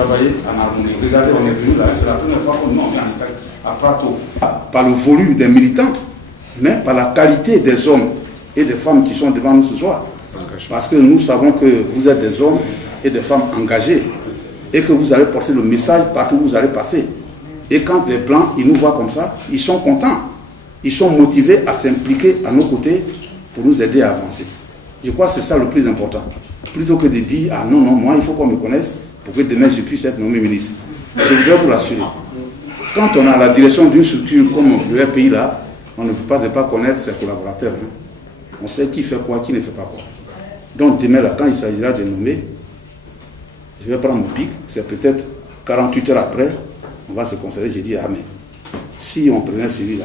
travailler en harmonie. Regardez, on est venu là, c'est la première fois qu'on est à Prato. Par le volume des militants, mais par la qualité des hommes et des femmes qui sont devant nous ce soir. Parce que nous savons que vous êtes des hommes et des femmes engagés et que vous allez porter le message partout où vous allez passer. Et quand les Blancs, ils nous voient comme ça, ils sont contents. Ils sont motivés à s'impliquer à nos côtés pour nous aider à avancer. Je crois que c'est ça le plus important. Plutôt que de dire, ah non, non, moi, il faut qu'on me connaisse pour que demain je puisse être nommé ministre. Je voudrais vous l'assurer. Quand on a la direction d'une structure comme le pays là, on ne peut pas connaître ses collaborateurs. Hein. On sait qui fait quoi, qui ne fait pas quoi. Donc demain, là, quand il s'agira de nommer, je vais prendre mon pic, c'est peut-être 48 heures après, on va se considérer, j'ai dit, ah mais, si on prenait celui-là,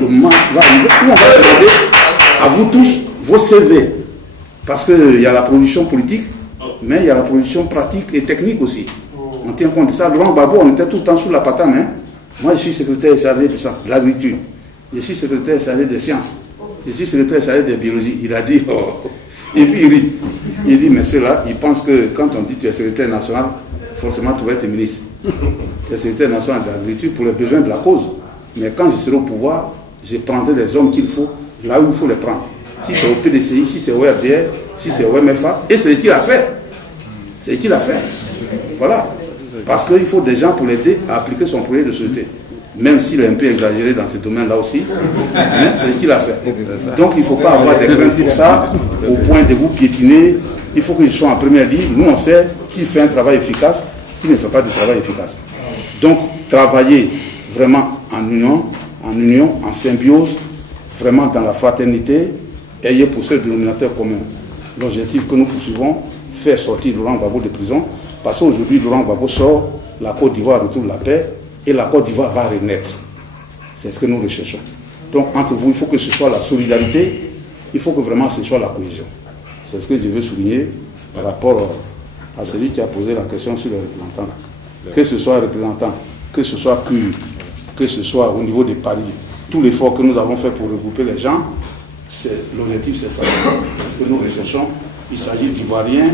le moment va arriver où on va demander à vous tous vos CV. Parce qu'il y a la production politique, mais il y a la production pratique et technique aussi. On tient compte de ça. Laurent Gbagbo, on était tout le temps sous la patate, hein. Moi, je suis secrétaire chargé de l'agriculture. Je suis secrétaire chargé des sciences. Je suis secrétaire chargé de biologie. Il a dit, oh. Et puis il rit. Il dit, mais ceux-là, ils pensent que quand on dit que tu es secrétaire national, forcément tu vas être ministre. Tu es secrétaire national de l'agriculture pour les besoins de la cause. Mais quand je serai au pouvoir, je prendrai les hommes qu'il faut, là où il faut les prendre. Si c'est au PDCI, si c'est au RDR, si c'est au MFA, et c'est ce qu'il a fait. C'est ce qu'il a fait. Voilà. Parce qu'il faut des gens pour l'aider à appliquer son projet de société. Même s'il est un peu exagéré dans ce domaine-là aussi, mais c'est ce qu'il a fait. Donc il ne faut pas avoir des craintes pour ça, au point de vous piétiner. Il faut que je sois en première ligne. Nous, on sait qui fait un travail efficace, qui ne fait pas de travail efficace. Donc, travailler vraiment en union, en symbiose, vraiment dans la fraternité, ayez pour seul dénominateur commun l'objectif que nous poursuivons, faire sortir Laurent Gbagbo de prison, parce qu'aujourd'hui, Laurent Gbagbo sort, la Côte d'Ivoire retrouve la paix, et la Côte d'Ivoire va renaître. C'est ce que nous recherchons. Donc, entre vous, il faut que ce soit la solidarité, il faut que vraiment ce soit la cohésion. C'est ce que je veux souligner par rapport à celui qui a posé la question sur les représentants. Que ce soit représentant, que ce soit CUR, que ce soit au niveau des paris, tout l'effort que nous avons fait pour regrouper les gens, l'objectif c'est ça. C'est ce que nous recherchons. Il s'agit d'Ivoiriens,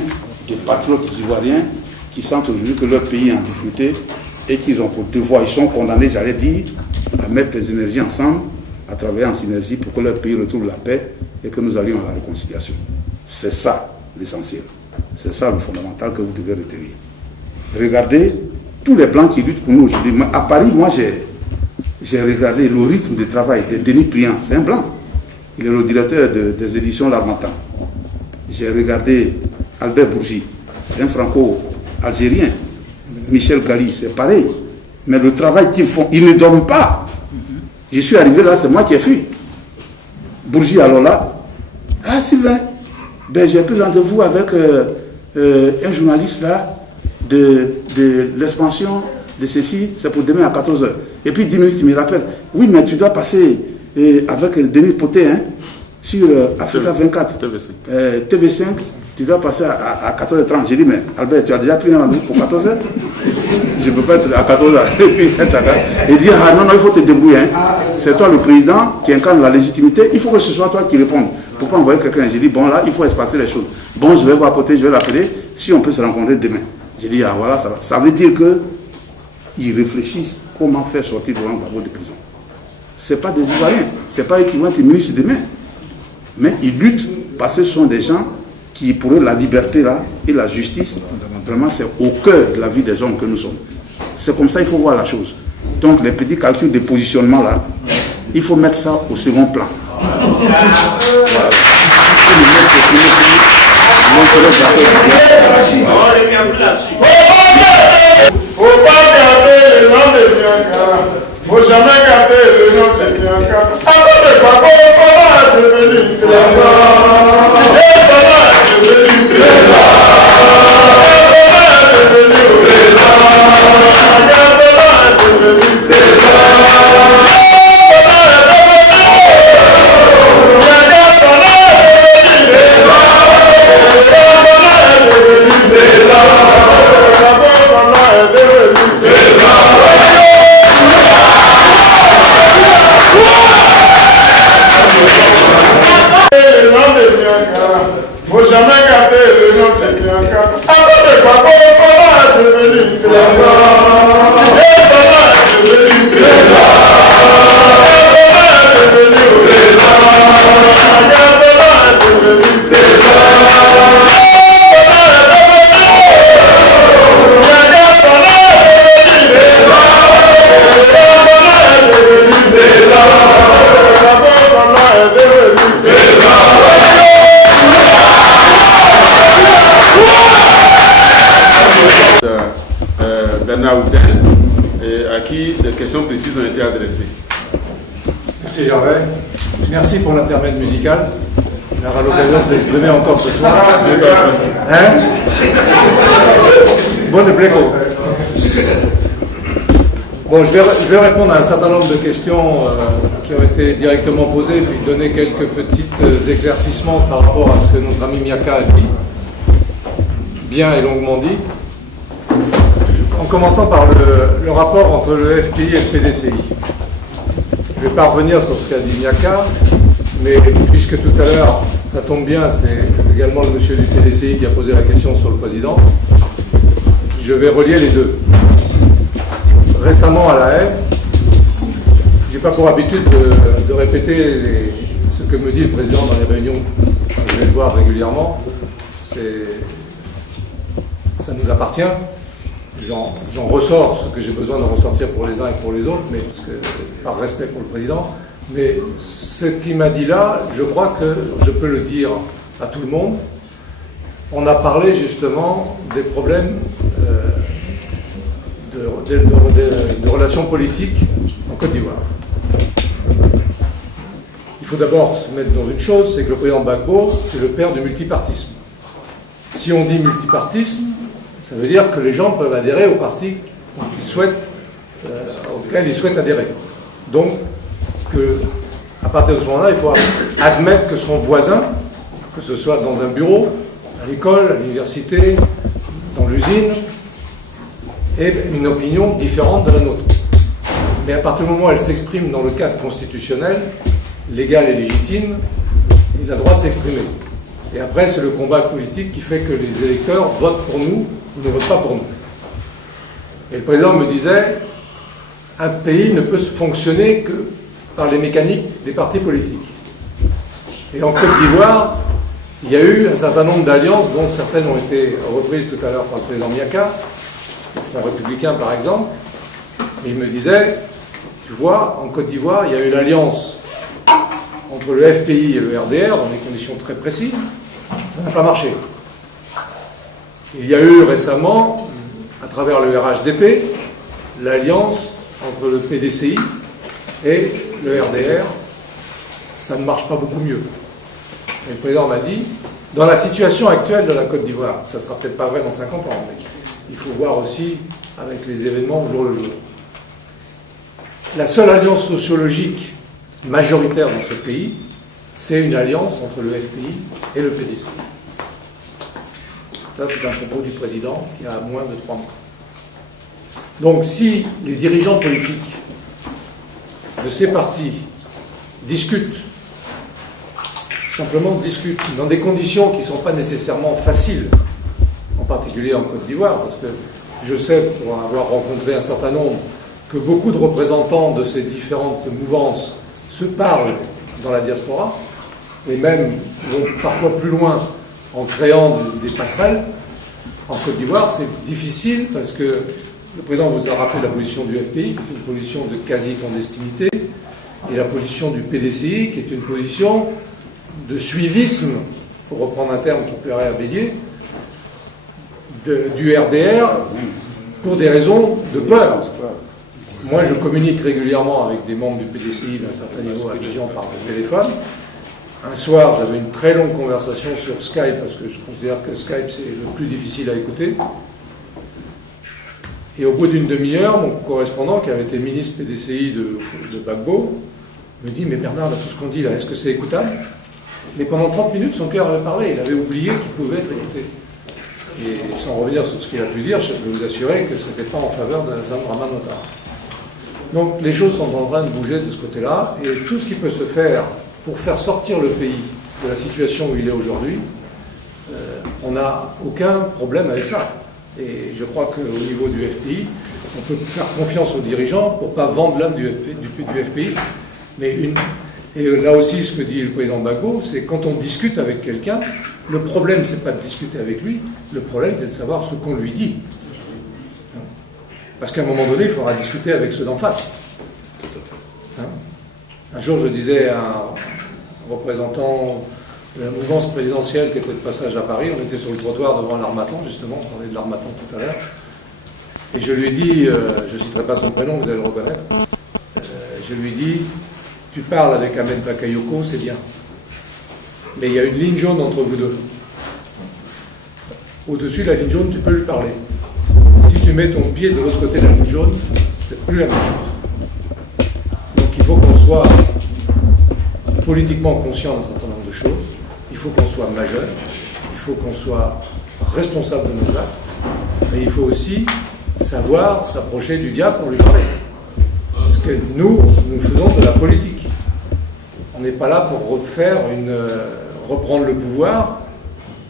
de patriotes ivoiriens qui sentent aujourd'hui que leur pays est en difficulté et qu'ils ont pour devoir, ils sont condamnés, j'allais dire, à mettre les énergies ensemble, à travailler en synergie pour que leur pays retrouve la paix et que nous allions à la réconciliation. C'est ça l'essentiel. C'est ça le fondamental que vous devez retenir. Regardez tous les plans qui luttent pour nous aujourd'hui. À Paris, moi, j'ai regardé le rythme de travail de Denis Priant. C'est un blanc. Il est le directeur des éditions L'Harmattan. J'ai regardé Albert Bourgi. C'est un franco-algérien. Michel Gali, c'est pareil. Mais le travail qu'ils font, ils ne dorment pas. Je suis arrivé là, c'est moi qui ai fui. Bourgi, alors là, ah Sylvain, ben, j'ai pris rendez-vous avec un journaliste là de l'expansion de ceci, c'est pour demain à 14h. Et puis 10 minutes, il me rappelle, oui, mais tu dois passer avec Denis Poté hein, sur Africa 24, TV5, tu dois passer à 14h30. J'ai dit, mais Albert, tu as déjà pris un rendez-vous pour 14h? Je ne peux pas être à 14h. Il dit, ah non, non, il faut te débrouiller. Hein. C'est toi le président qui incarne la légitimité, il faut que ce soit toi qui réponde. Pour pas envoyer quelqu'un. J'ai dit, bon là, il faut espacer les choses. Bon, je vais voir Poté, je vais l'appeler, si on peut se rencontrer demain. J'ai dit, ah voilà, ça va. Ça veut dire qu'ils réfléchissent comment faire sortir Laurent Gbagbo de prison. Ce n'est pas des Ivoiriens, ce n'est pas eux qui vont être ministres demain. Mais ils luttent parce que ce sont des gens qui, pour eux, la liberté là et la justice, vraiment c'est au cœur de la vie des hommes que nous sommes. C'est comme ça qu'il faut voir la chose. Donc les petits calculs de positionnement là, il faut mettre ça au second plan. Faut pas garder le nom de Bianca. Faut jamais garder le nom de Bianca. Après le Gbagbo, ça va devenir trésor. Et ça va devenir trésor. Ça va devenir trésor. Ça va devenir trésor. questions précises ont été adressées. Merci Gervais. Merci pour l'intermède musical. On aura l'occasion de s'exprimer encore ce soir. Hein? Bonne pléco. Bon, je vais répondre à un certain nombre de questions qui ont été directement posées, puis donner quelques petits éclaircissements par rapport à ce que notre ami Miaka a dit, bien et longuement dit. En commençant par le rapport entre le FPI et le PDCI. Je ne vais pas revenir sur ce qu'a dit Miaka, mais puisque tout à l'heure, ça tombe bien, c'est également le monsieur du PDCI qui a posé la question sur le président, je vais relier les deux. Récemment à La Haye, je n'ai pas pour habitude de répéter ce que me dit le président dans les réunions, je vais le voir régulièrement, ça nous appartient. J'en ressors ce que j'ai besoin de ressortir pour les uns et pour les autres, mais parce que, par respect pour le président. Mais ce qu'il m'a dit là, je crois que je peux le dire à tout le monde. On a parlé justement des problèmes de relations politiques en Côte d'Ivoire. Il faut d'abord se mettre dans une chose, c'est que le président Gbagbo, c'est le père du multipartisme. Si on dit multipartisme, ça veut dire que les gens peuvent adhérer au parti auquel ils souhaitent adhérer. Donc, à partir de ce moment-là, il faut admettre que son voisin, que ce soit dans un bureau, à l'école, à l'université, dans l'usine, ait une opinion différente de la nôtre. Mais à partir du moment où elle s'exprime dans le cadre constitutionnel, légal et légitime, il a le droit de s'exprimer. Et après, c'est le combat politique qui fait que les électeurs votent pour nous ou ne votent pas pour nous. Et le président me disait, un pays ne peut fonctionner que par les mécaniques des partis politiques. Et en Côte d'Ivoire, il y a eu un certain nombre d'alliances, dont certaines ont été reprises tout à l'heure par le président Miaka, le Front républicain par exemple. Et il me disait, tu vois, en Côte d'Ivoire, il y a eu l'alliance entre le FPI et le RDR dans des conditions très précises. Ça n'a pas marché. Il y a eu récemment, à travers le RHDP, l'alliance entre le PDCI et le RDR. Ça ne marche pas beaucoup mieux. Et le président m'a dit, dans la situation actuelle de la Côte d'Ivoire, ça ne sera peut-être pas vrai dans 50 ans, mais il faut voir aussi avec les événements au jour le jour. La seule alliance sociologique majoritaire dans ce pays, c'est une alliance entre le FPI et le PDCI. Ça, c'est un propos du président qui a moins de 3 mois. Donc, si les dirigeants politiques de ces partis discutent, simplement discutent, dans des conditions qui ne sont pas nécessairement faciles, en particulier en Côte d'Ivoire, parce que je sais, pour avoir rencontré un certain nombre, que beaucoup de représentants de ces différentes mouvances se parlent dans la diaspora, et même vont parfois plus loin en créant des passerelles. En Côte d'Ivoire, c'est difficile parce que le président vous a rappelé la position du FPI, qui est une position de quasi-clandestinité, et la position du PDCI, qui est une position de suivisme, pour reprendre un terme qui plairait à Bédier, du RDR, pour des raisons de peur. Moi, je communique régulièrement avec des membres du PDCI d'un certain niveau à Abidjan par téléphone. Un soir, j'avais une très longue conversation sur Skype, parce que je considère que Skype, c'est le plus difficile à écouter. Et au bout d'une demi-heure, mon correspondant, qui avait été ministre PDCI de Gbagbo, me dit « Mais Bernard, là, tout ce qu'on dit là, est-ce que c'est écoutable ?» Mais pendant 30 minutes, son cœur avait parlé. Il avait oublié qu'il pouvait être écouté. Et sans revenir sur ce qu'il a pu dire, je peux vous assurer que ce n'était pas en faveur d'un Zam Notar. Donc les choses sont en train de bouger de ce côté-là. Et tout ce qui peut se faire pour faire sortir le pays de la situation où il est aujourd'hui, on n'a aucun problème avec ça. Et je crois qu'au niveau du FPI, on peut faire confiance aux dirigeants pour ne pas vendre l'âme du FPI. Et là aussi, ce que dit le président Gbagbo, c'est quand on discute avec quelqu'un, le problème, c'est pas de discuter avec lui, le problème, c'est de savoir ce qu'on lui dit. Parce qu'à un moment donné, il faudra discuter avec ceux d'en face. Un jour, je disais à un représentant de la mouvance présidentielle qui était de passage à Paris, on était sur le trottoir devant l'Harmattan, justement, on parlait de l'Harmattan tout à l'heure, Et je lui ai dit, je ne citerai pas son prénom, vous allez le reconnaître, je lui ai dit, tu parles avec Ahmed Bakayoko, c'est bien. Mais il y a une ligne jaune entre vous deux. Au-dessus de la ligne jaune, tu peux lui parler. Si tu mets ton pied de l'autre côté de la ligne jaune, c'est plus la même chose. Donc il faut qu'on soit politiquement conscient d'un certain nombre de choses, il faut qu'on soit majeur, il faut qu'on soit responsable de nos actes, mais il faut aussi savoir s'approcher du diable pour lui parler. Parce que nous faisons de la politique. On n'est pas là pour reprendre le pouvoir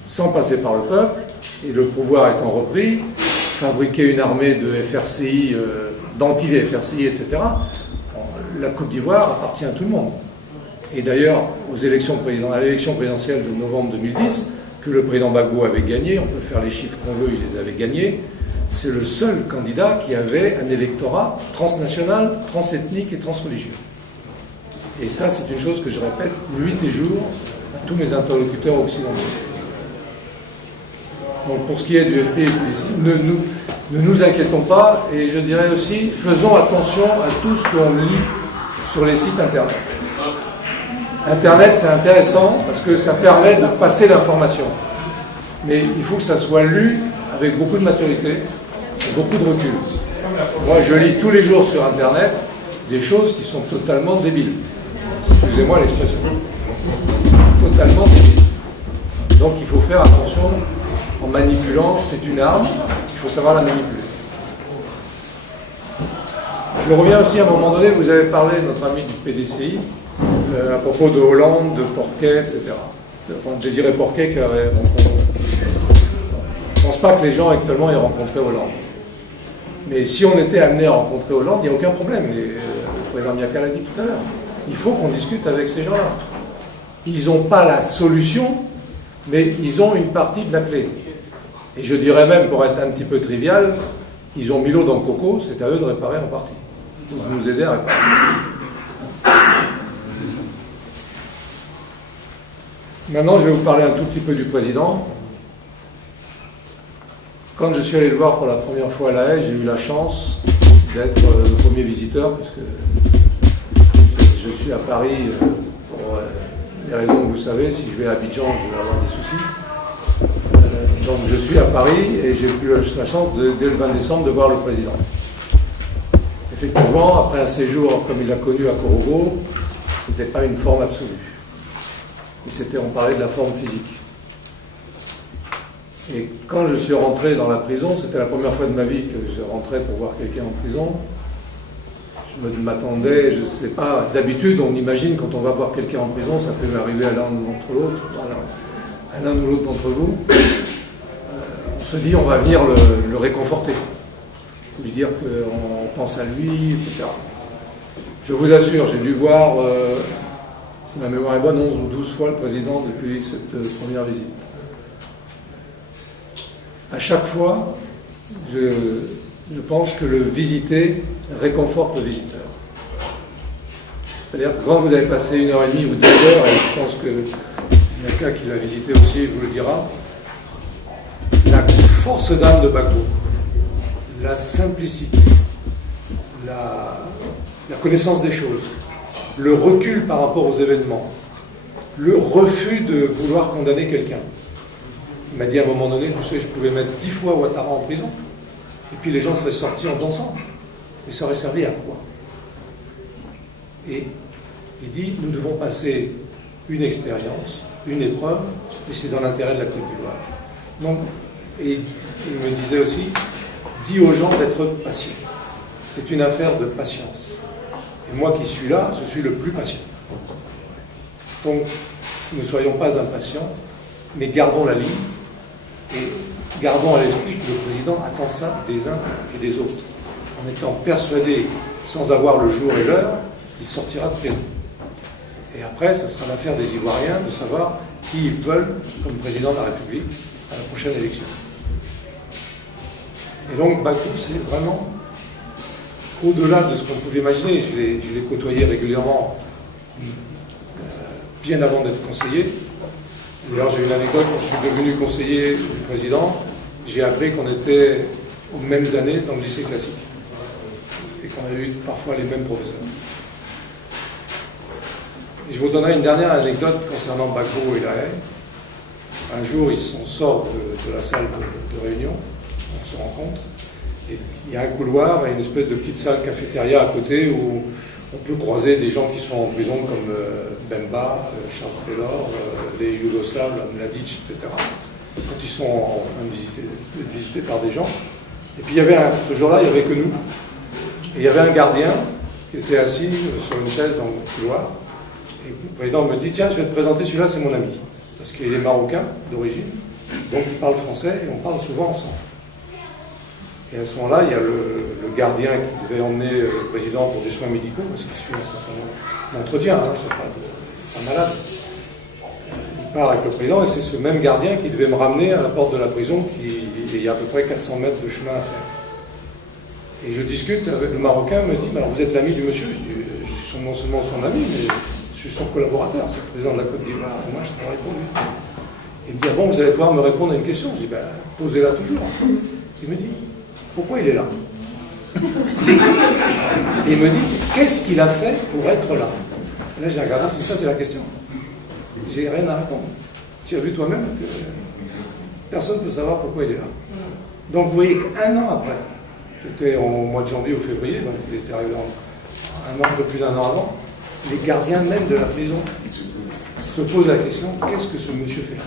sans passer par le peuple, et le pouvoir étant repris, fabriquer une armée de FRCI, d'anti-FRCI, etc. La Côte d'Ivoire appartient à tout le monde. Et d'ailleurs, à l'élection présidentielle de novembre 2010, que le président Gbagbo avait gagné, on peut faire les chiffres qu'on veut, il les avait gagnés, c'est le seul candidat qui avait un électorat transnational, transethnique et transreligieux. Et ça, c'est une chose que je répète nuit et jour à tous mes interlocuteurs occidentaux. Donc pour ce qui est du FPI, ne nous inquiétons pas, et je dirais aussi, faisons attention à tout ce qu'on lit sur les sites Internet. Internet, c'est intéressant parce que ça permet de passer l'information. Mais il faut que ça soit lu avec beaucoup de maturité et beaucoup de recul. Moi, je lis tous les jours sur Internet des choses qui sont totalement débiles. Excusez-moi l'expression. Totalement débiles. Donc il faut faire attention en manipulant. C'est une arme, il faut savoir la manipuler. Je reviens aussi à un moment donné, vous avez parlé, notre ami du PDCI, à propos de Hollande, de Porquet, etc. Enfin, Désiré Porquet qui avait rencontré. Je ne pense pas que les gens actuellement aient rencontré Hollande. Mais si on était amené à rencontrer Hollande, il n'y a aucun problème. Et, le président Miaka l'a dit tout à l'heure. Il faut qu'on discute avec ces gens-là. Ils n'ont pas la solution, mais ils ont une partie de la clé. Et je dirais même, pour être un petit peu trivial, ils ont mis l'eau dans le coco, c'est à eux de réparer en partie. Pour nous aider à réparer. Maintenant, je vais vous parler un tout petit peu du président. Quand je suis allé le voir pour la première fois à La Haye, j'ai eu la chance d'être le premier visiteur, parce que je suis à Paris pour les raisons que vous savez. Si je vais à Abidjan, je vais avoir des soucis. Donc je suis à Paris et j'ai eu la chance, dès le 20 décembre, de voir le président. Effectivement, après un séjour comme il l'a connu à Korogo, ce n'était pas une forme absolue. On parlait de la forme physique. Et quand je suis rentré dans la prison, c'était la première fois de ma vie que je rentrais pour voir quelqu'un en prison. Je m'attendais, je ne sais pas, d'habitude on imagine quand on va voir quelqu'un en prison, ça peut arriver à l'un ou l'autre, à l'un ou l'autre d'entre vous, on se dit on va venir le réconforter, lui dire qu'on pense à lui, etc. Je vous assure, j'ai dû voir, si ma mémoire est bonne, 11 ou 12 fois le président depuis cette première visite. À chaque fois, je pense que le visiter réconforte le visiteur. C'est-à-dire que quand vous avez passé 1h30 ou 2 heures, et je pense que Miaka qui l'a visité aussi vous le dira, la force d'âme de Gbagbo, la simplicité, la connaissance des choses, le recul par rapport aux événements, le refus de vouloir condamner quelqu'un. Il m'a dit à un moment donné, vous savez, je pouvais mettre 10 fois Ouattara en prison, et puis les gens seraient sortis en dansant. Mais ça aurait servi à quoi? Et il dit, nous devons passer une expérience, une épreuve, et c'est dans l'intérêt de la Côte d'Ivoire. Donc, et il me disait aussi, dis aux gens d'être patients. C'est une affaire de patience. Et moi qui suis là, je suis le plus patient. Donc, ne soyons pas impatients, mais gardons la ligne, et gardons à l'esprit que le président attend ça des uns et des autres, en étant persuadé, sans avoir le jour et l'heure, qu'il sortira de prison. Et après, ça sera l'affaire des Ivoiriens de savoir qui ils veulent comme président de la République à la prochaine élection. Et donc, Gbagbo, c'est vraiment au-delà de ce qu'on pouvait imaginer. Je l'ai côtoyé régulièrement, bien avant d'être conseiller. D'ailleurs, j'ai une anecdote, quand je suis devenu conseiller du président, j'ai appris qu'on était aux mêmes années dans le lycée classique. Et qu'on a eu parfois les mêmes professeurs. Et je vous donnerai une dernière anecdote concernant Gbagbo et la Haye. Un jour, on sort de la salle de réunion, on se rencontre, et il y a un couloir et une espèce de petite salle cafétéria à côté où on peut croiser des gens qui sont en prison comme Bemba, Charles Taylor, les Yougoslaves, Mladic, etc. Quand ils sont en train de visiter par des gens. Et puis ce jour-là, il n'y avait que nous. Et il y avait un gardien qui était assis sur une chaise dans le couloir. Et le président me dit, tiens, je vais te présenter celui-là, c'est mon ami. Parce qu'il est marocain d'origine, donc il parle français et on parle souvent ensemble. Et à ce moment-là, il y a le gardien qui devait emmener le président pour des soins médicaux, parce qu'il suit un certain nombre d'entretiens, hein, c'est pas malade. Il part avec le président et c'est ce même gardien qui devait me ramener à la porte de la prison, il y a à peu près 400 mètres de chemin à faire. Et je discute avec le Marocain, me dit, mais alors vous êtes l'ami du monsieur? Je dis, je suis non seulement son ami, mais je suis son collaborateur, c'est le président de la Côte d'Ivoire, et moi je travaille pour lui. Il me dit, ah bon, vous allez pouvoir me répondre à une question? Je dis, ben, posez-la toujours. Il me dit, pourquoi il est là? Et il me dit, qu'est-ce qu'il a fait pour être là? Et là j'ai regardé, je dis, ça c'est la question. J'ai rien à répondre. Tu as vu toi-même que personne ne peut savoir pourquoi il est là. Donc vous voyez qu'un an après, c'était au mois de janvier ou février, donc il était arrivé un peu plus d'un an avant, les gardiens même de la prison se posent la question, qu'est-ce que ce monsieur fait là?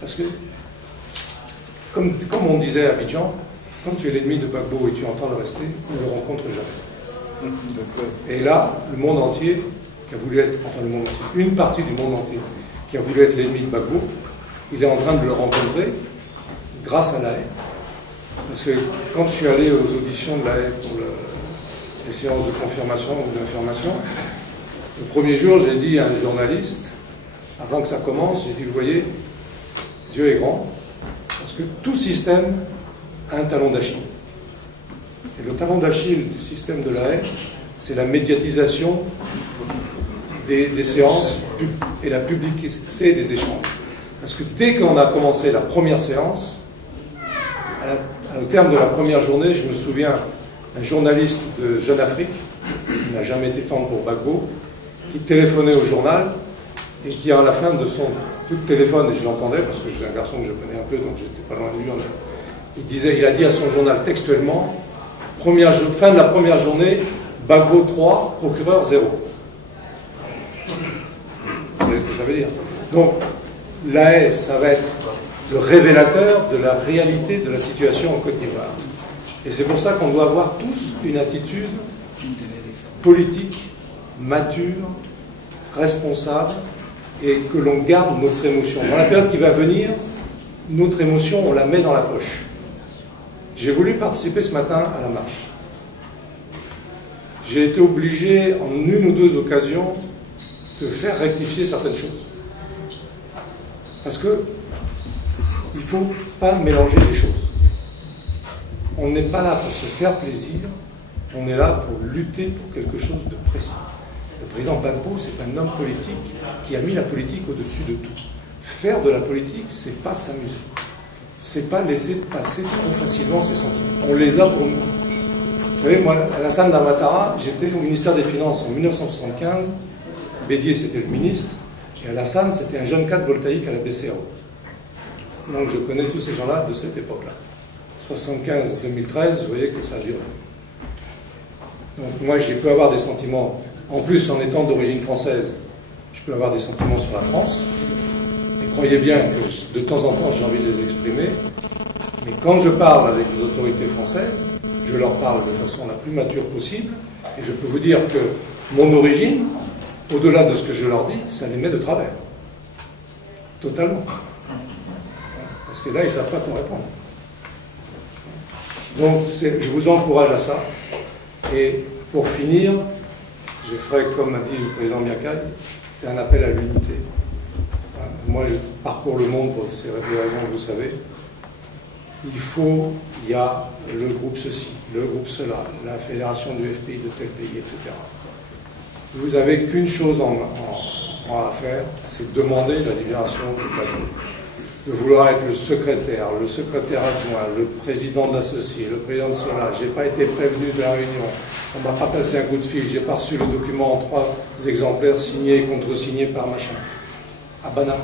Parce que, comme on disait à Abidjan, quand tu es l'ennemi de Gbagbo et tu entends le rester, on ne le rencontre jamais. Et là, le monde entier, qui a voulu être, enfin le monde entier, une partie du monde entier, qui a voulu être l'ennemi de Gbagbo, il est en train de le rencontrer grâce à la Haye. Parce que quand je suis allé aux auditions de la Haye pour les séances de confirmation ou d'information, le premier jour, j'ai dit à un journaliste, avant que ça commence, j'ai dit, vous voyez, Dieu est grand, parce que tout système a un talon d'Achille. Et le talon d'Achille du système de la Haye, c'est la médiatisation des séances et la publicité des échanges. Parce que dès qu'on a commencé la première séance, au terme de la première journée, je me souviens, un journaliste de Jeune Afrique, qui n'a jamais été tendre pour Gbagbo, qui téléphonait au journal et qui, à la fin de son coup de téléphone, et je l'entendais parce que je suis un garçon que je connais un peu, donc j'étais pas loin de lui, il a dit à son journal textuellement, fin de la première journée, Gbagbo 3, procureur 0. Vous savez ce que ça veut dire? Donc, la Haye, ça va être le révélateur de la réalité de la situation en Côte d'Ivoire. Et c'est pour ça qu'on doit avoir tous une attitude politique, mature, responsable, et que l'on garde notre émotion. Dans la période qui va venir, notre émotion, on la met dans la poche. J'ai voulu participer ce matin à la marche. J'ai été obligé, en une ou deux occasions, de faire rectifier certaines choses. Parce que il ne faut pas mélanger les choses. On n'est pas là pour se faire plaisir, on est là pour lutter pour quelque chose de précis. Le président Gbagbo, c'est un homme politique qui a mis la politique au-dessus de tout. Faire de la politique, c'est pas s'amuser. C'est pas laisser passer trop facilement ses sentiments. On les a pour nous. Vous savez, moi, Alassane Ouattara, j'étais au ministère des Finances en 1975. Bédier, c'était le ministre. Et Alassane, c'était un jeune cadre voltaïque à la BCAO. Donc je connais tous ces gens-là de cette époque-là. 75-2013, vous voyez que ça a duré. Donc moi, je peux avoir des sentiments, en plus en étant d'origine française, je peux avoir des sentiments sur la France. Et croyez bien que de temps en temps, j'ai envie de les exprimer. Mais quand je parle avec les autorités françaises, je leur parle de façon la plus mature possible. Et je peux vous dire que mon origine, au-delà de ce que je leur dis, ça les met de travers. Totalement. Parce que là, ils ne savent pas quoi répondre. Donc, je vous encourage à ça. Et pour finir, je ferai, comme a dit le président Miakai, c'est un appel à l'unité. Moi, je parcours le monde pour ces raisons que vous savez. Il y a le groupe ceci, le groupe cela, la fédération du FPI de tel pays, etc. Vous n'avez qu'une chose à faire, c'est demander la libération de Gbagbo. de vouloir être le secrétaire adjoint, le président de l'associé, le président de cela. Je n'ai pas été prévenu de la réunion. On ne m'a pas passé un coup de fil. J'ai pas reçu le document en 3 exemplaires signés et contresignés par machin. Ah ben non.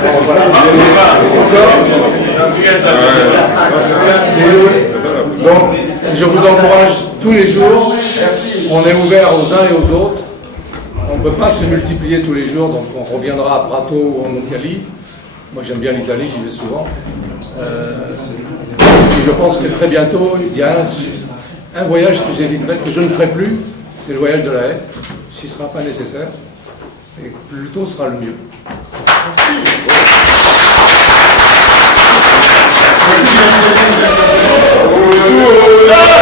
Bon, voilà. Donc, je vous encourage tous les jours. On est ouvert aux uns et aux autres. On ne peut pas se multiplier tous les jours, donc on reviendra à Prato ou en Italie. Moi j'aime bien l'Italie, j'y vais souvent. Et je pense que très bientôt, il y a un voyage que j'éviterai, que je ne ferai plus, c'est le voyage de la haie, s'il ne sera pas nécessaire. Et plus tôt sera le mieux. Merci.